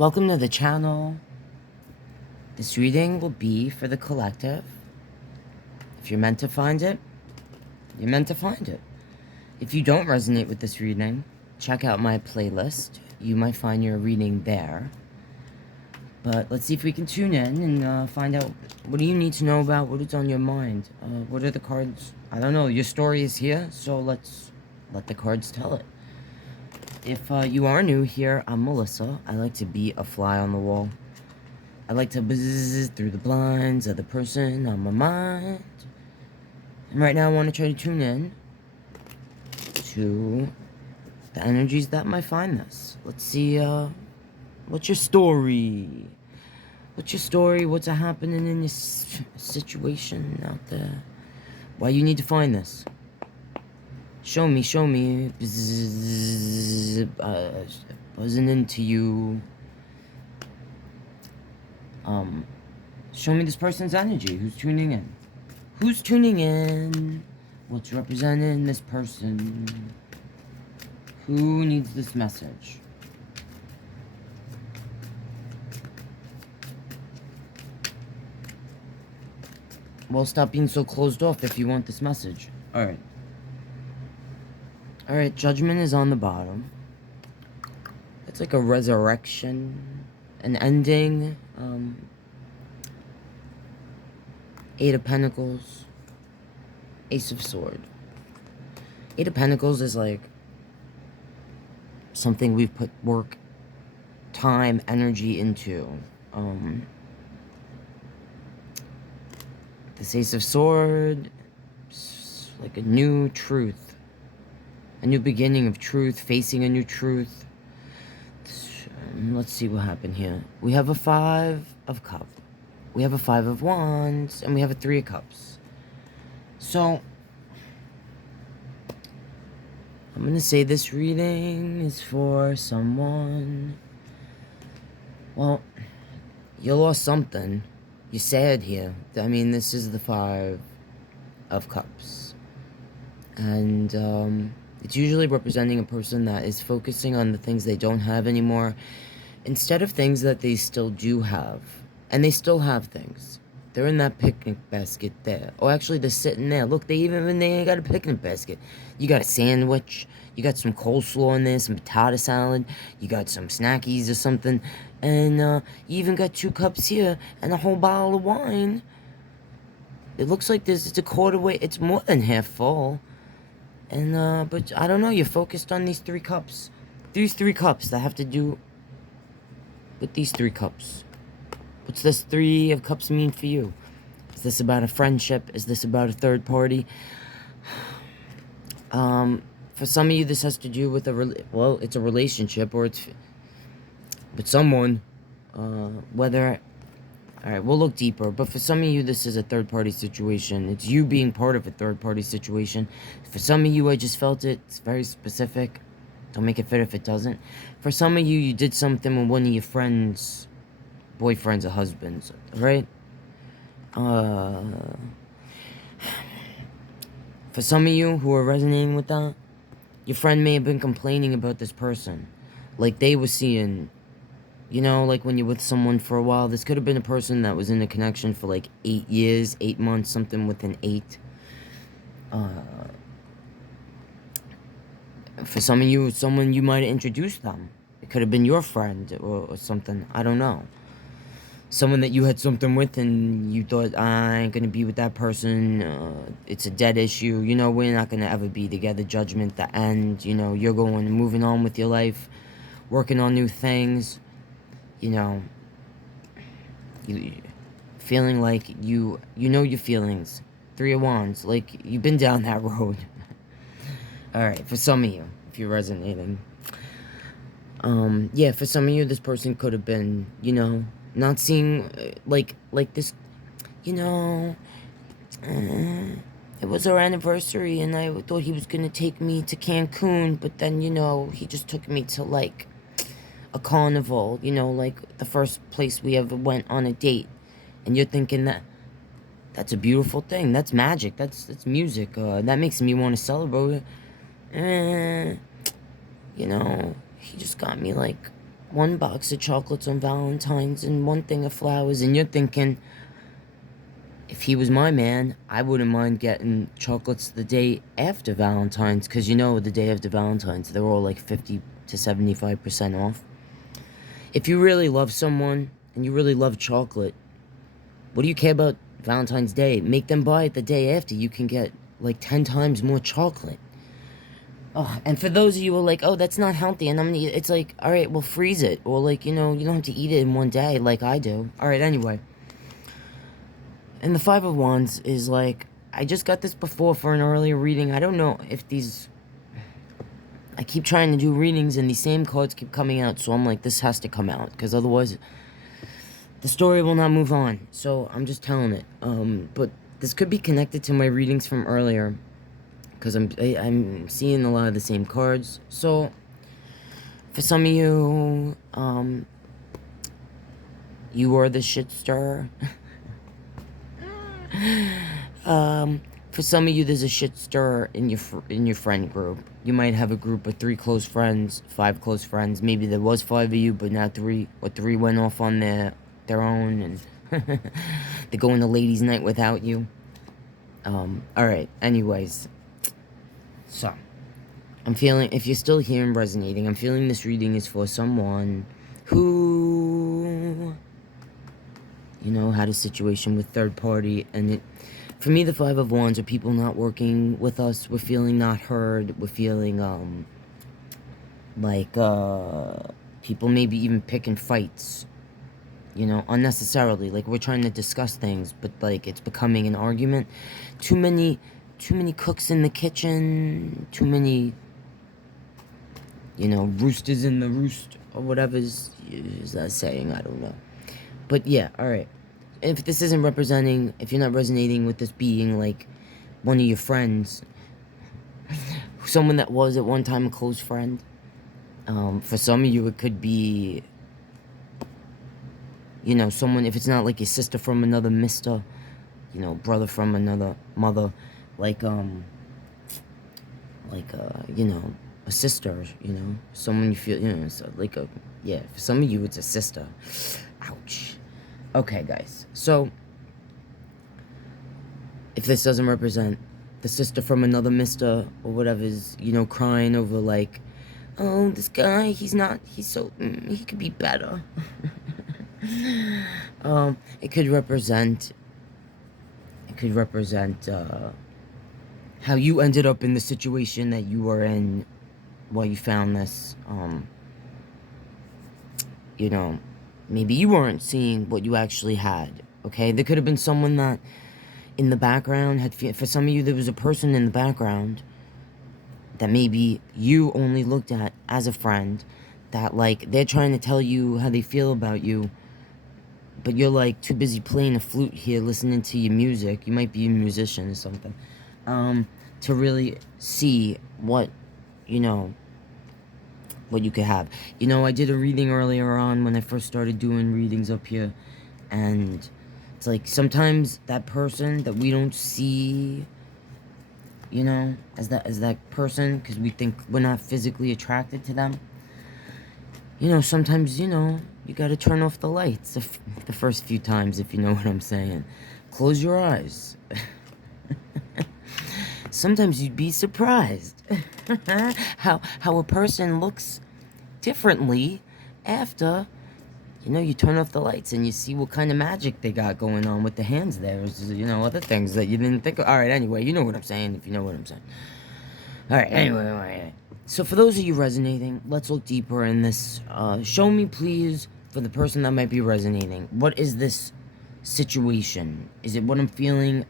Welcome to the channel. This reading will be for the collective. If you're meant to find it, you're meant to find it. If you don't resonate with this reading, check out my playlist. You might find your reading there. But let's see if we can tune in and find out, what do you need to know about what is on your mind? What are the cards? I don't know, your story is here, so let's let the cards tell it. If you are new here, I'm Melissa. I like to be a fly on the wall. I like to buzz through the blinds of the person on my mind. And right now I want to try to tune in to the energies that might find this. Let's see, what's your story? What's your story? What's happening in this situation out there? Why you need to find this? Show me, show me. Buzz, buzzing into you. Show me this person's energy. Who's tuning in? Who's tuning in? What's representing this person? Who needs this message? Well, stop being so closed off if you want this message. Alright. Alright, Judgment is on the bottom. It's like a resurrection, an ending. Eight of Pentacles, Ace of Sword. Eight of Pentacles is like something we've put work, time, energy into. This Ace of Sword, like a new truth, a new beginning of truth, facing a new truth. Let's see what happened here. We have a Five of Cups. We have a Five of Wands, and we have a Three of Cups. So, I'm going to say this reading is for someone. Well, you lost something. You're sad here. I mean, this is the Five of Cups. And, it's usually representing a person that is focusing on the things they don't have anymore, instead of things that they still do have. And they still have things. They're in that picnic basket there. Oh, actually, they're sitting there. Look, they got a picnic basket. You got a sandwich. You got some coleslaw in there, some potato salad. You got some snackies or something. And you even got 2 cups here and a whole bottle of wine. It looks like it's a quarter way. It's more than half full. And, but I don't know. You're focused on these 3 cups. These 3 cups that have to do with these 3 cups. What's this Three of Cups mean for you? Is this about a friendship? Is this about a third party? For some of you, this has to do with it's a relationship, or it's with someone. Alright, we'll look deeper. But for some of you, this is a third party situation. It's you being part of a third party situation. For some of you, I just felt it. It's very specific. Don't make it fit if it doesn't. For some of you, you did something with one of your friends, boyfriends or husbands, right? For some of you who are resonating with that, your friend may have been complaining about this person. Like they were seeing, you know, like when you're with someone for a while, this could have been a person that was in a connection for like 8 years, 8 months, something with an 8. For some of you, someone you might have introduced them. It could have been your friend or something. I don't know. Someone that you had something with and you thought, I ain't gonna be with that person, it's a dead issue, you know, we're not gonna ever be together, Judgment, the end, you know, you're going and moving on with your life, working on new things, you know, feeling like you know your feelings. 3 of Wands, like, you've been down that road. Alright, for some of you, if you're resonating. Yeah, for some of you, this person could have been, you know, not seeing, like this, you know, it was our anniversary, and I thought he was gonna take me to Cancun, but then, you know, he just took me to, like, a carnival, you know, like, the first place we ever went on a date, and you're thinking that's a beautiful thing, that's magic, that's music, that makes me want to celebrate, you know, he just got me, like, one box of chocolates on Valentine's and one thing of flowers, and you're thinking, if he was my man, I wouldn't mind getting chocolates the day after Valentine's, because you know the day after Valentine's, they're all like 50 to 75% off. If you really love someone and you really love chocolate, what do you care about Valentine's Day? Make them buy it the day after. You can get like 10 times more chocolate. Oh, and for those of you who are like, oh, that's not healthy, and I'm gonna eat, it's like, all right, well, freeze it, or like, you know, you don't have to eat it in one day like I do. All right, anyway. And the Five of Wands is like, I just got this before for an earlier reading. I don't know if these, I keep trying to do readings and these same cards keep coming out, so I'm like, this has to come out, because otherwise the story will not move on. So I'm just telling it. But this could be connected to my readings from earlier, because I'm seeing a lot of the same cards. So for some of you, you are the shit stirrer. For some of you, there's a shit stirrer in your friend group. You might have a group of 3 close friends, 5 close friends. Maybe there was 5 of you, but now 3 went off on their own, and they're going to ladies' night without you. Alright, anyways. So, I'm feeling, if you're still here and resonating, I'm feeling this reading is for someone who, you know, had a situation with third party, and for me, the Five of Wands are people not working with us. We're feeling not heard. We're feeling, people maybe even picking fights, you know, unnecessarily. Like, we're trying to discuss things, but, like, it's becoming an argument. Too many cooks in the kitchen. Too many, you know, roosters in the roost, or whatever is that saying? I don't know. But, yeah, alright. If this isn't representing, if you're not resonating with this being, like, one of your friends, someone that was at one time a close friend, for some of you, it could be, you know, someone, if it's not, like, your sister from another mister, you know, brother from another mother, like, you know, a sister, you know, someone you feel, you know, so like a, yeah, for some of you, it's a sister. Ouch. Okay, guys, so, if this doesn't represent the sister from another mister, or whatever's, you know, crying over, like, oh, this guy, he's so, he could be better. It could represent, how you ended up in the situation that you were in while you found this, you know, maybe you weren't seeing what you actually had, okay? There could have been someone that, in the background, for some of you, there was a person in the background that maybe you only looked at as a friend, that, like, they're trying to tell you how they feel about you, but you're, like, too busy playing a flute here, listening to your music. You might be a musician or something, to really see what, you know, what you could have. You know, I did a reading earlier on when I first started doing readings up here, and it's like sometimes that person that we don't see, you know, as that person, because we think we're not physically attracted to them, you know, sometimes, you know, you gotta turn off the lights the first few times, if you know what I'm saying. Close your eyes. Sometimes you'd be surprised how a person looks differently after, you know, you turn off the lights and you see what kind of magic they got going on with the hands there. You know, other things that you didn't think of. Alright, anyway, you know what I'm saying, if you know what I'm saying. Alright, anyway. So for those of you resonating, let's look deeper in this. Show me, please, for the person that might be resonating, what is this situation? Is it what I'm feeling?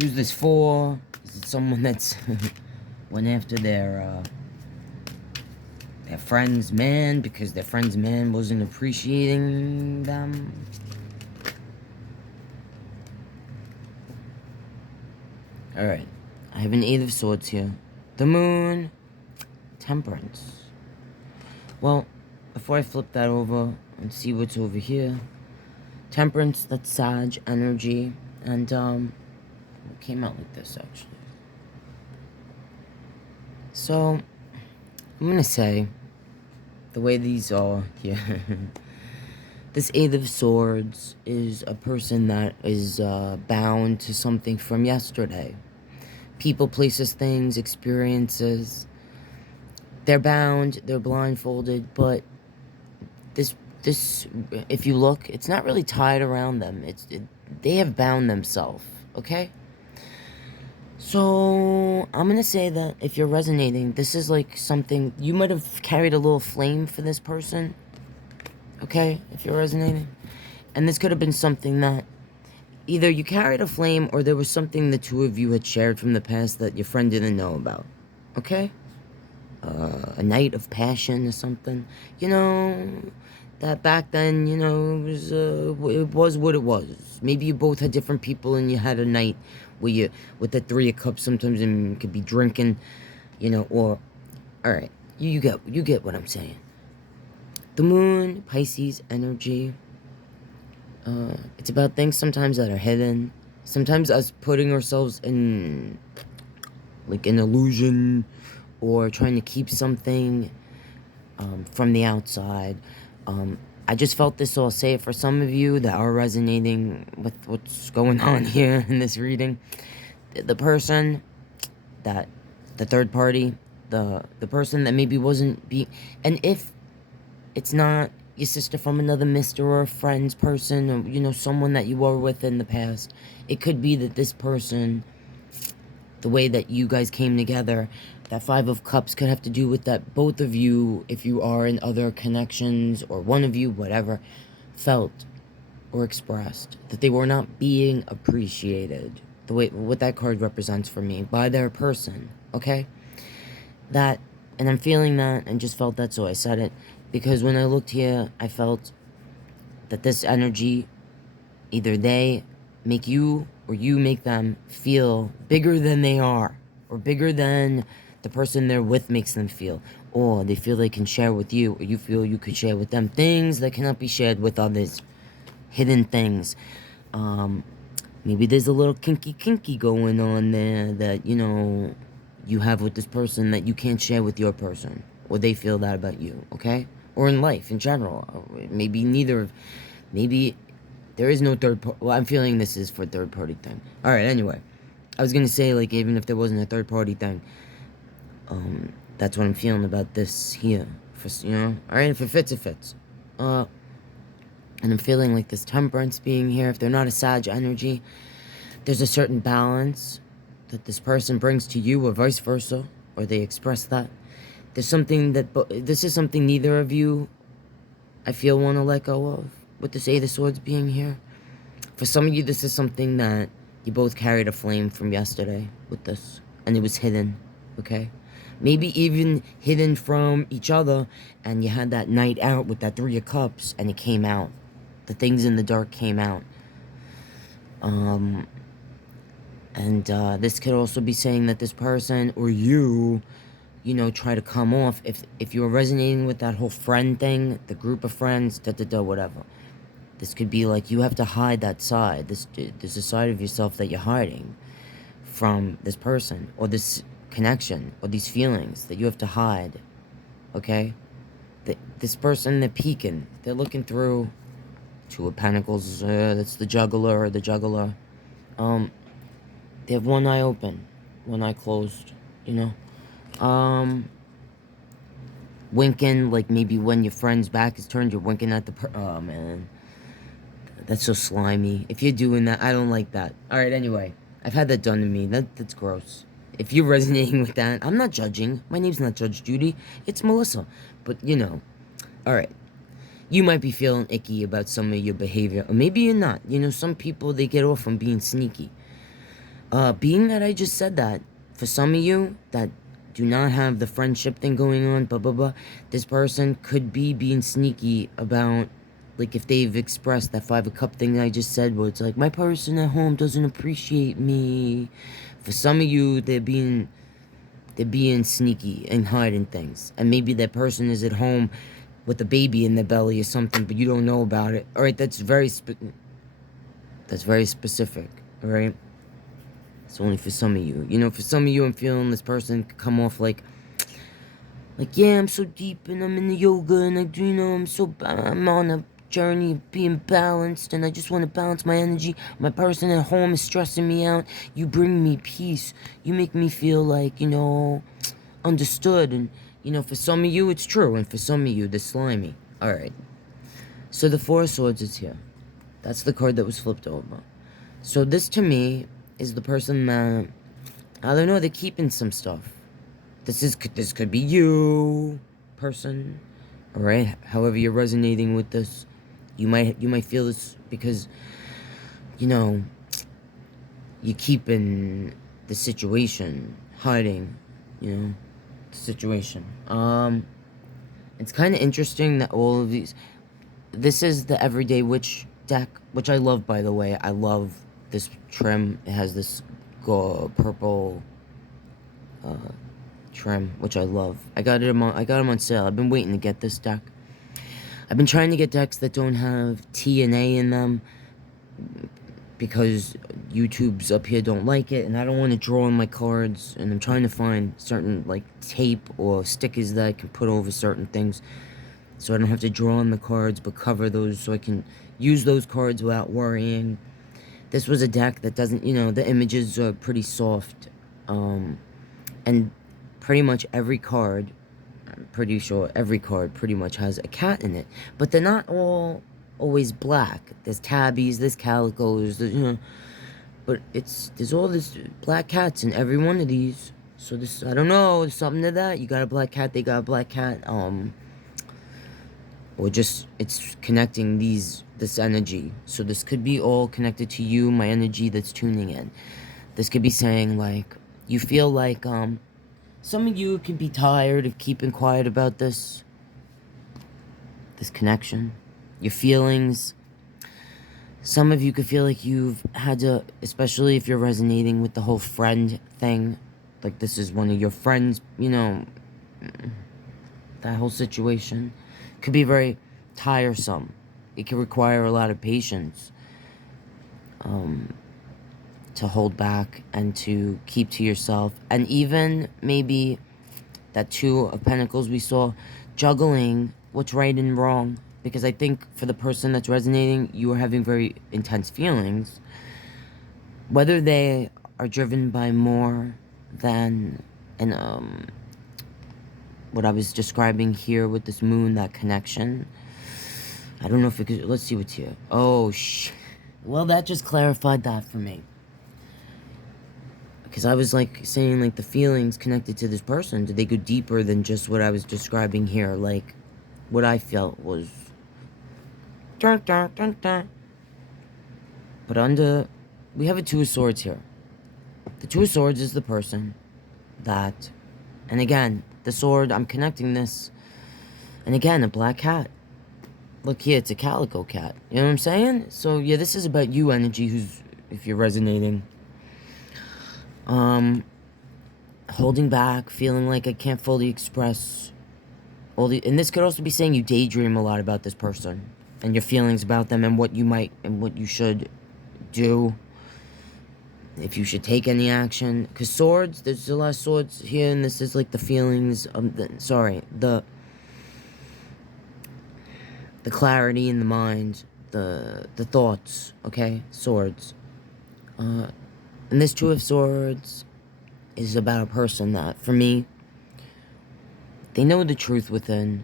Who's this for? Is it someone that's went after their friend's man because their friend's man wasn't appreciating them? Alright. I have an 8 of Swords here. The Moon. Temperance. Well, before I flip that over and see what's over here. Temperance, that's Sag energy. And, it came out like this, actually. So, I'm gonna say, the way these are, yeah. This Eight of Swords is a person that is bound to something from yesterday. People, places, things, experiences. They're bound, they're blindfolded, but this, if you look, it's not really tied around them. They have bound themselves, okay? So, I'm gonna say that if you're resonating, this is like something, you might have carried a little flame for this person, okay, if you're resonating. And this could have been something that either you carried a flame or there was something the two of you had shared from the past that your friend didn't know about, okay? A night of passion or something, you know, that back then, you know, it was what it was. Maybe you both had different people and you had a night where you, with the Three of Cups, sometimes you could be drinking, you know, or, all right, you get what I'm saying. The moon, Pisces energy, it's about things sometimes that are hidden, sometimes us putting ourselves in, like, an illusion, or trying to keep something from the outside. I just felt this, so I'll say it for some of you that are resonating with what's going on here in this reading. The person that, the third party, the person that maybe wasn't being, and if it's not your sister from another mister or a friend's person, or, you know, someone that you were with in the past, it could be that this person, the way that you guys came together, that Five of Cups could have to do with that both of you, if you are in other connections, or one of you, whatever, felt or expressed that they were not being appreciated, the way, what that card represents for me, by their person, okay? That, and I'm feeling that, and just felt that, so I said it, because when I looked here, I felt that this energy, either they make you, or you make them feel bigger than they are, or bigger than the person they're with makes them feel, or they feel they can share with you, or you feel you could share with them things that cannot be shared with others, hidden things. Maybe there's a little kinky going on there that, you know, you have with this person that you can't share with your person, or they feel that about you, okay? Or in life in general. Maybe neither, maybe there is no third party. Well, I'm feeling this is for third party thing. Alright, anyway, I was gonna say, like, even if there wasn't a third party thing, that's what I'm feeling about this here, for, you know? Alright, if it fits, it fits. And I'm feeling like this temperance being here, if they're not a Sag energy, there's a certain balance that this person brings to you, or vice versa, or they express that. There's something that, this is something neither of you, I feel, want to let go of, with this Eight of Swords being here. For some of you, this is something that you both carried a flame from yesterday with this, and it was hidden, okay? Maybe even hidden from each other, and you had that night out with that Three of Cups, and it came out. The things in the dark came out. And this could also be saying that this person, or you know, try to come off, if you're resonating with that whole friend thing, the group of friends, whatever. This could be like you have to hide that side. There's a side of yourself that you're hiding from this person, or this connection, or these feelings that you have to hide, okay? This person, they're peeking. They're looking through. Two of Pentacles, that's the juggler, or the juggler. They have one eye open, one eye closed, you know? Winking, like maybe when your friend's back is turned, you're winking at the oh, man. That's so slimy. If you're doing that, I don't like that. Alright, anyway. I've had that done to me. That's gross. If you're resonating with that, I'm not judging. My name's not Judge Judy. It's Melissa. But, you know. Alright. You might be feeling icky about some of your behavior. Or maybe you're not. You know, some people, they get off from being sneaky. Being that I just said that, for some of you that do not have the friendship thing going on, blah, blah, blah, this person could be being sneaky about, like, if they've expressed that Five of Cup thing I just said, where it's like, my person at home doesn't appreciate me. For some of you, they're being sneaky and hiding things. And maybe that person is at home with a baby in their belly or something, but you don't know about it. Alright, that's very specific. Alright? It's only for some of you. You know, for some of you, I'm feeling this person could come off like Like, yeah, I'm so deep and I'm in the yoga and I'm on a journey of being balanced and I just want to balance my energy. My person at home is stressing me out. You bring me peace. You make me feel like, understood. And, for some of you, it's true. And for some of you, they're slimy. All right. So the Four of Swords is here. That's the card that was flipped over. So this, to me, is the person that, I don't know, they're keeping some stuff. This could be you, person, all right? However you're resonating with this, you might feel this because, you're keeping the situation, hiding, the situation. It's kind of interesting that all of these, this is the Everyday Witch deck, which I love, by the way. I love this trim. It has this purple trim, which I love. I got them on sale. I've been waiting to get this deck. I've been trying to get decks that don't have T and A in them because YouTube's up here don't like it, and I don't want to draw on my cards, and I'm trying to find certain, like, tape or stickers that I can put over certain things so I don't have to draw on the cards but cover those so I can use those cards without worrying. This was a deck that doesn't, the images are pretty soft, and pretty much every card, I'm pretty sure every card pretty much has a cat in it. But they're not all always black. There's tabbies, there's calicos, but there's all this black cats in every one of these. So this, I don't know, there's something to that. You got a black cat, they got a black cat, or just, it's connecting this energy. So this could be all connected to you, my energy that's tuning in. This could be saying, like, you feel like, some of you could be tired of keeping quiet about this connection, your feelings. Some of you could feel like you've had to, especially if you're resonating with the whole friend thing, like this is one of your friends, that whole situation could be very tiresome. It can require a lot of patience to hold back and to keep to yourself. And even maybe that Two of Pentacles we saw, juggling what's right and wrong. Because I think for the person that's resonating, you are having very intense feelings. Whether they are driven by more than what I was describing here with this moon, that connection. I don't know if it could, let's see what's here. Oh, well, that just clarified that for me. Because I was, like, saying, like, the feelings connected to this person, did they go deeper than just what I was describing here? Like, what I felt was... Dun, dun, dun, dun. But we have a Two of Swords here. The Two of Swords is the person that... And again, the sword, I'm connecting this. And again, a black cat. Look here, it's a calico cat. You know what I'm saying? So, yeah, this is about you energy, if you're resonating. Holding back, feeling like I can't fully express and this could also be saying you daydream a lot about this person and your feelings about them and what you should do, if you should take any action. Because swords, there's a lot of swords here, and this is like the feelings of the clarity in the mind, the thoughts, okay? Swords. And this Two of Swords is about a person that, for me, they know the truth within,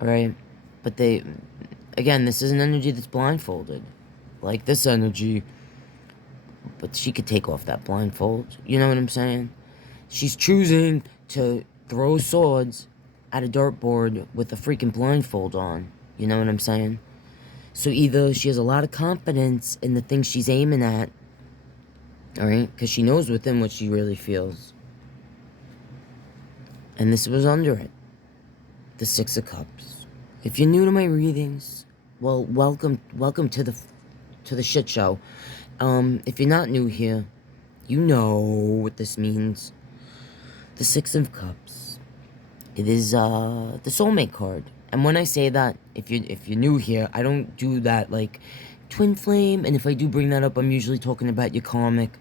alright? But again, this is an energy that's blindfolded. Like this energy, but she could take off that blindfold. You know what I'm saying? She's choosing to throw swords at a dartboard with a freaking blindfold on. You know what I'm saying? So either she has a lot of confidence in the things she's aiming at, alright? Because she knows within what she really feels. And this was under it. The Six of Cups. If you're new to my readings, well, welcome to the shit show. If you're not new here, you know what this means. The Six of Cups. It is the soulmate card. And when I say that, if you're new here, I don't do that like twin flame. And if I do bring that up, I'm usually talking about your karmic.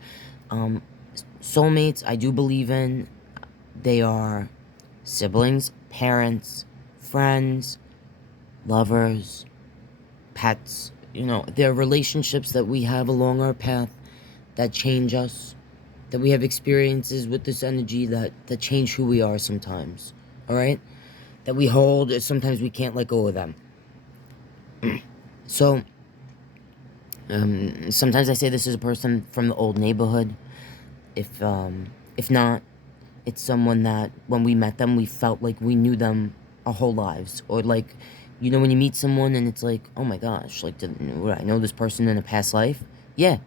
Soulmates, I do believe in. They are siblings. parents, friends, lovers, pets. You know, there are relationships that we have along our path that change us, that we have experiences with this energy that change who we are sometimes, all right? That we hold, sometimes we can't let go of them. So, sometimes I say this is a person from the old neighborhood. If not, it's someone that when we met them, we felt like we knew them our whole lives. Or like, you know, when you meet someone and it's like, oh my gosh, like, would I know this person in a past life? Yeah,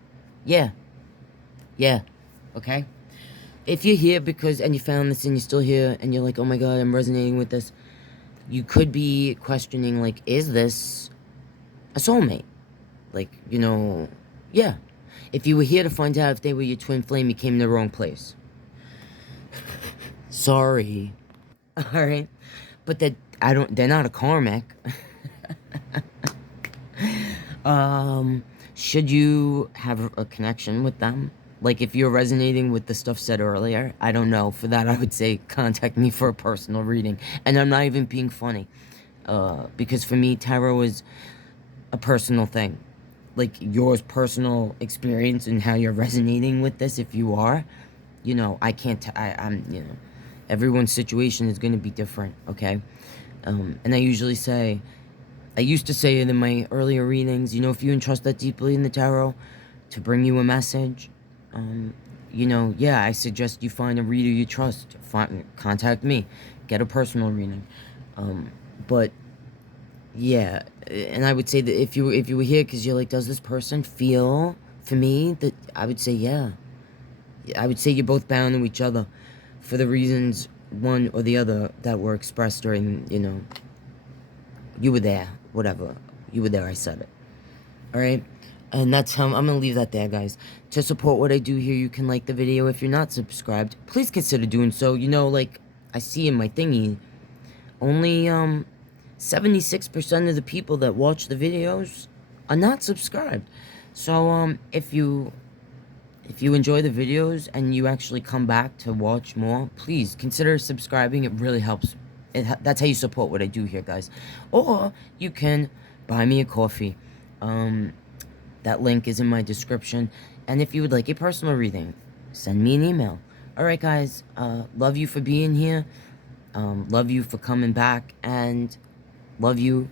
yeah, yeah, okay? If you're here because, and you found this and you're still here and you're like, oh my god, I'm resonating with this, you could be questioning, like, is this a soulmate? Like, you know, yeah. If you were here to find out if they were your twin flame, you came to the wrong place. Sorry. Alright? But they're not a karmic. Should you have a connection with them? Like, if you're resonating with the stuff said earlier, I don't know. For that, I would say contact me for a personal reading. And I'm not even being funny. Because for me, tarot is a personal thing. Like, yours personal experience and how you're resonating with this, if you are, you know, I can't, I'm, you know, everyone's situation is going to be different, okay? And I usually say, I used to say it in my earlier readings, you know, if you entrust that deeply in the tarot to bring you a message, you know, yeah, I suggest you find a reader you trust, contact me, get a personal reading, but yeah, and I would say that if you were here because you're like, does this person feel for me? That I would say, yeah. I would say you're both bound to each other for the reasons, one or the other, that were expressed during, you know, you were there, whatever. You were there, I said it. Alright? And that's how, I'm gonna leave that there, guys. To support what I do here, you can like the video. If you're not subscribed, please consider doing so. You know, like, I see in my thingy, only, 76% of the people that watch the videos are not subscribed. So, if you enjoy the videos and you actually come back to watch more, please consider subscribing. It really helps. That's how you support what I do here, guys. Or you can buy me a coffee. That link is in my description. And if you would like a personal reading, send me an email. Alright, guys. Love you for being here. Love you for coming back. And love you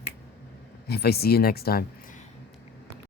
if I see you next time.